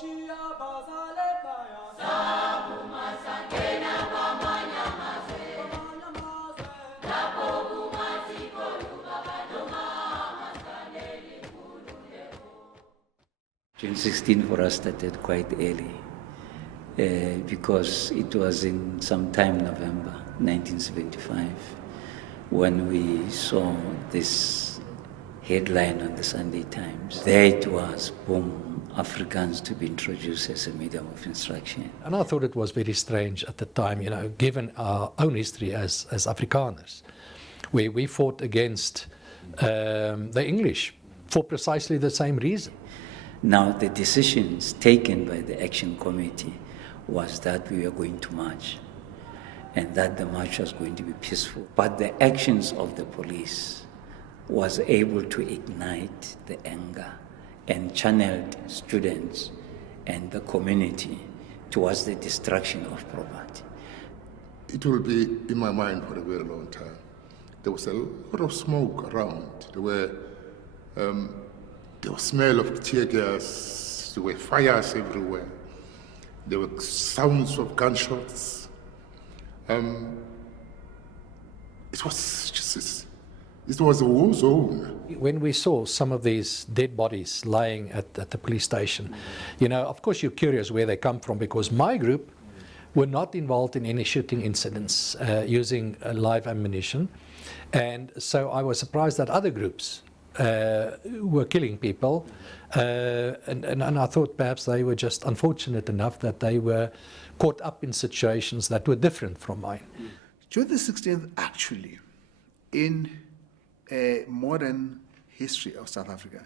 June 16 for us started quite early because it was in sometime November 1975 when we saw this headline on the Sunday Times. There it was, boom, Afrikaans to be introduced as a medium of instruction. And I thought it was very strange at the time, you know, given our own history as Afrikaners, where we fought against the English for precisely the same reason. Now, the decisions taken by the Action Committee was that we were going to march and that the march was going to be peaceful. But the actions of the police was able to ignite the anger and channeled students and the community towards the destruction of property. It will be in my mind for a very long time. There was a lot of smoke around. There was smell of tear gas, there were fires everywhere. There were sounds of gunshots. It was a war zone. When we saw some of these dead bodies lying at the police station, you know, of course you're curious where they come from, because my group were not involved in any shooting incidents using live ammunition. And so I was surprised that other groups were killing people, and I thought perhaps they were just unfortunate enough that they were caught up in situations that were different from mine. June the 16th actually, in a modern history of South Africa,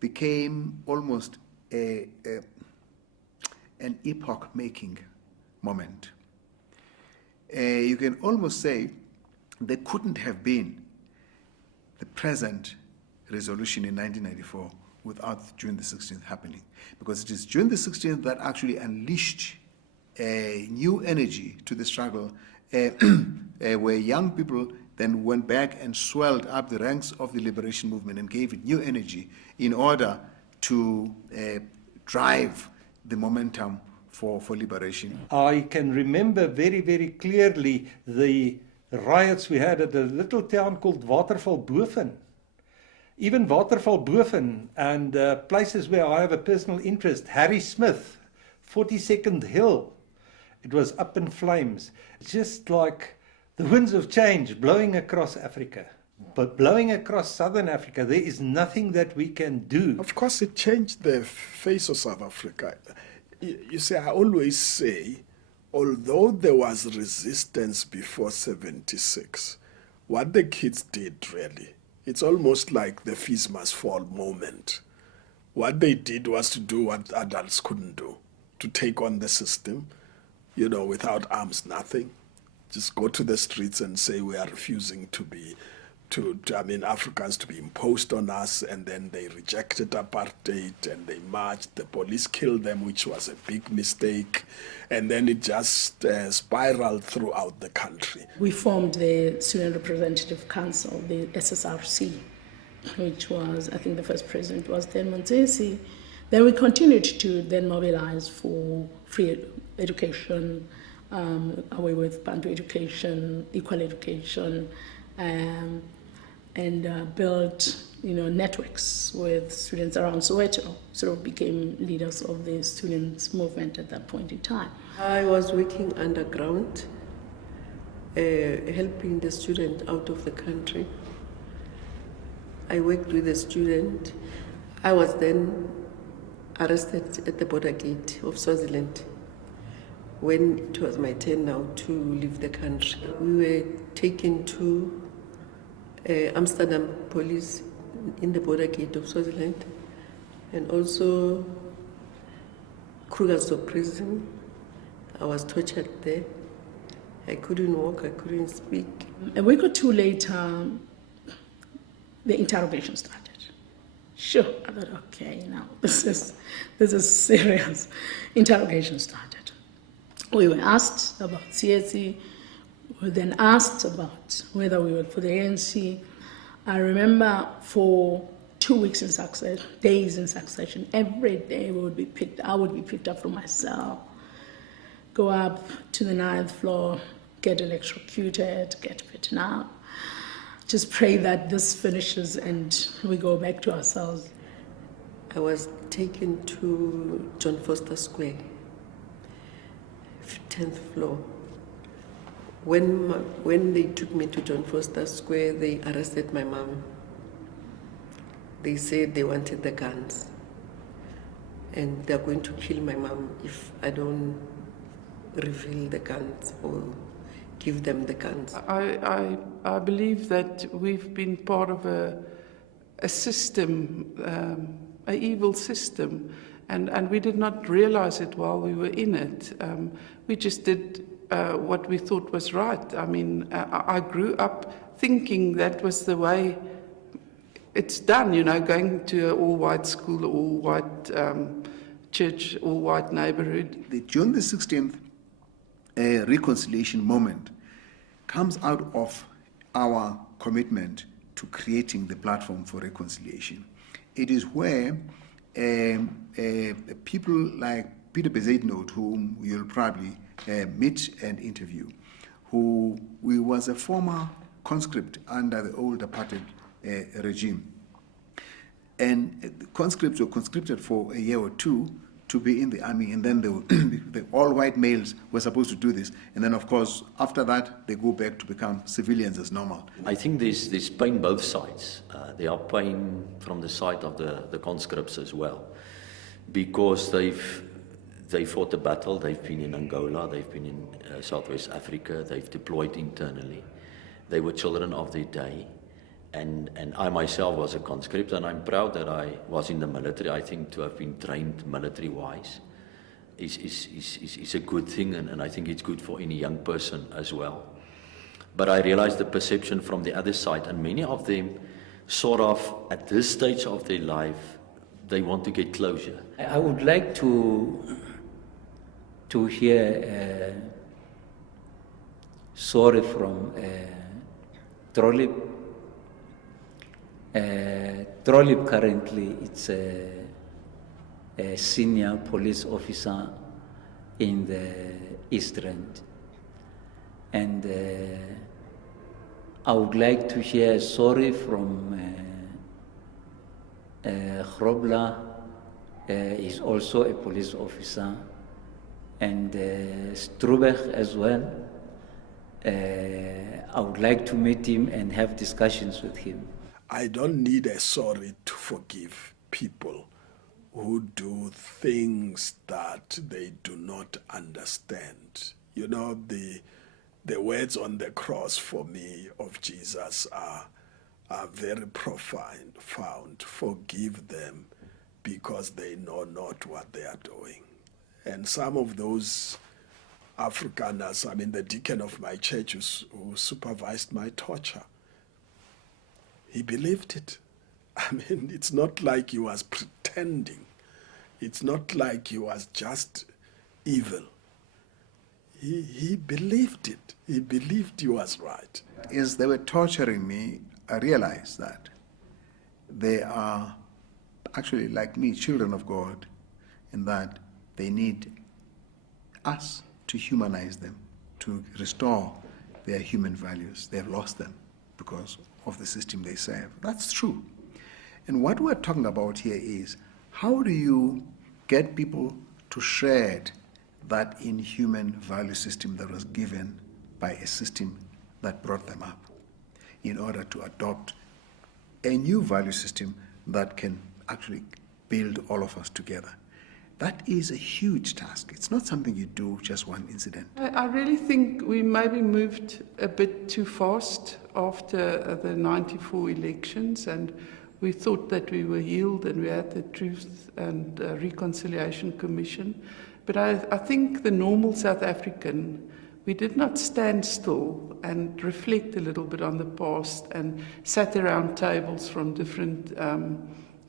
became almost an epoch-making moment. You can almost say there couldn't have been the present resolution in 1994 without June the 16th happening, because it is June the 16th that actually unleashed a new energy to the struggle, where young people then went back and swelled up the ranks of the liberation movement and gave it new energy in order to drive the momentum for liberation. I can remember very, very clearly the riots we had at a little town called Watervalboven. Even Watervalboven and places where I have a personal interest, Harry Smith, 42nd Hill, it was up in flames. It's just like the winds of change blowing across Africa, but blowing across Southern Africa. There is nothing that we can do. Of course, it changed the face of South Africa. You see, I always say, although there was resistance before 76, what the kids did really, it's almost like the fees must fall moment. What they did was to do what adults couldn't do, to take on the system, you know, without arms, nothing. Just go to the streets and say we are refusing Africans to be imposed on us, and then they rejected apartheid and they marched. The police killed them, which was a big mistake, and then it just spiraled throughout the country. We formed the Student Representative Council, the SSRC, which was, I think the first president was then Monzesi. Then we continued to then mobilize for free education, away with Bantu education, equal education, and built, networks with students around Soweto. Sort of became leaders of the students' movement at that point in time. I was working underground, helping the student out of the country. I worked with a student. I was then arrested at the border gate of Swaziland when it was my turn now to leave the country. We were taken to Amsterdam police in the border gate of Swaziland, and also Krugersdorp prison. I was tortured there. I couldn't walk, I couldn't speak. A week or two later, the interrogation started. Sure, I thought, okay, now this is serious. Interrogation started. We were asked about CSE. We were then asked about whether we worked for the ANC. I remember for 2 weeks in succession, days in succession. Every day I would be picked up from my cell, go up to the 9th floor, get electrocuted, get beaten up. Just pray that this finishes and we go back to our cells. I was taken to John Foster Square, 10th floor. When they took me to John Foster Square, they arrested my mom. They said they wanted the guns, and they're going to kill my mom if I don't reveal the guns or give them the guns. I believe that we've been part of a system, an evil system, and we did not realize it while we were in it. We just did what we thought was right. I mean, I grew up thinking that was the way it's done, you know, going to an all-white school, all-white church, all-white neighborhood. The June the 16th reconciliation moment comes out of our commitment to creating the platform for reconciliation. It is where people like Peter Bezuidenhout, whom you'll probably meet and interview, who was a former conscript under the old apartheid regime. And conscripts were conscripted for a year or two to be in the army, and then the all-white males were supposed to do this. And then, of course, after that, they go back to become civilians as normal. I think there's pain both sides. There are pain from the side of the conscripts as well, because they fought a battle. They've been in Angola, they've been in Southwest Africa, they've deployed internally. They were children of their day. And I myself was a conscript, and I'm proud that I was in the military. I think to have been trained military-wise is a good thing, and I think it's good for any young person as well. But I realized the perception from the other side, and many of them sort of, at this stage of their life, they want to get closure. I would like to hear sorry from Trolip. Trolip currently it's a senior police officer in the East Rand, and I would like to hear sorry from Grobler. Is also a police officer, and Strubeck as well. I would like to meet him and have discussions with him. I don't need a sorry to forgive people who do things that they do not understand. You know, the words on the cross for me of Jesus are very profound. Forgive them because they know not what they are doing. And some of those Afrikaners, I mean, the deacon of my church who supervised my torture, he believed it. I mean, it's not like he was pretending. It's not like he was just evil. He believed it. He believed he was right. As they were torturing me, I realized that they are actually, like me, children of God, in that they need us to humanize them, to restore their human values. They have lost them because of the system they serve. That's true. And what we're talking about here is, how do you get people to shred that inhuman value system that was given by a system that brought them up, in order to adopt a new value system that can actually build all of us together? That is a huge task. It's not something you do just one incident. I really think we maybe moved a bit too fast after the 94 elections, and we thought that we were healed and we had the Truth and Reconciliation Commission. But I think the normal South African, we did not stand still and reflect a little bit on the past and sat around tables from different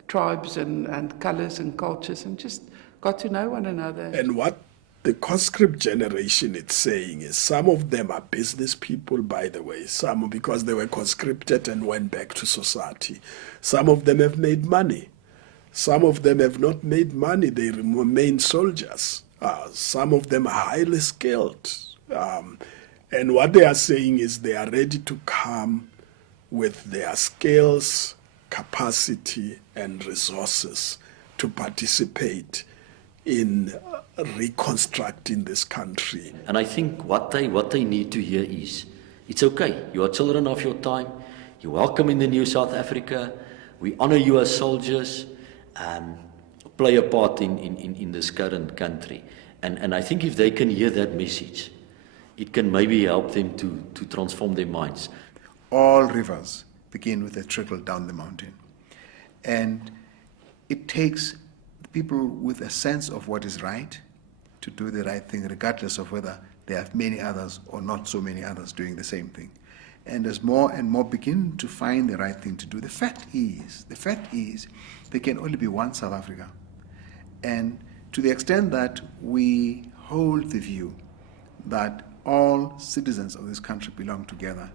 tribes and colours and cultures and just got to know one another. And what the conscript generation, it's saying, is some of them are business people, by the way, some because they were conscripted and went back to society. Some of them have made money. Some of them have not made money, they remain soldiers. Some of them are highly skilled. And what they are saying is they are ready to come with their skills, capacity, and resources to participate in reconstructing this country. And I think what they need to hear is, it's okay, you are children of your time, you're welcome in the new South Africa, we honor you as soldiers, play a part in this current country. And I think if they can hear that message, it can maybe help them to transform their minds. All rivers begin with a trickle down the mountain. And it takes people with a sense of what is right to do the right thing, regardless of whether they have many others or not so many others doing the same thing. And as more and more begin to find the right thing to do, the fact is, there can only be one South Africa. And to the extent that we hold the view that all citizens of this country belong together,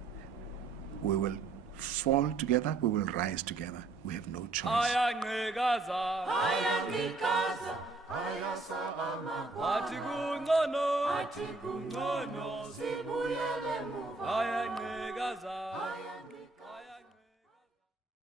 we will fall together, we will rise together. We have no choice. Athi kungcono sibuyele emuva.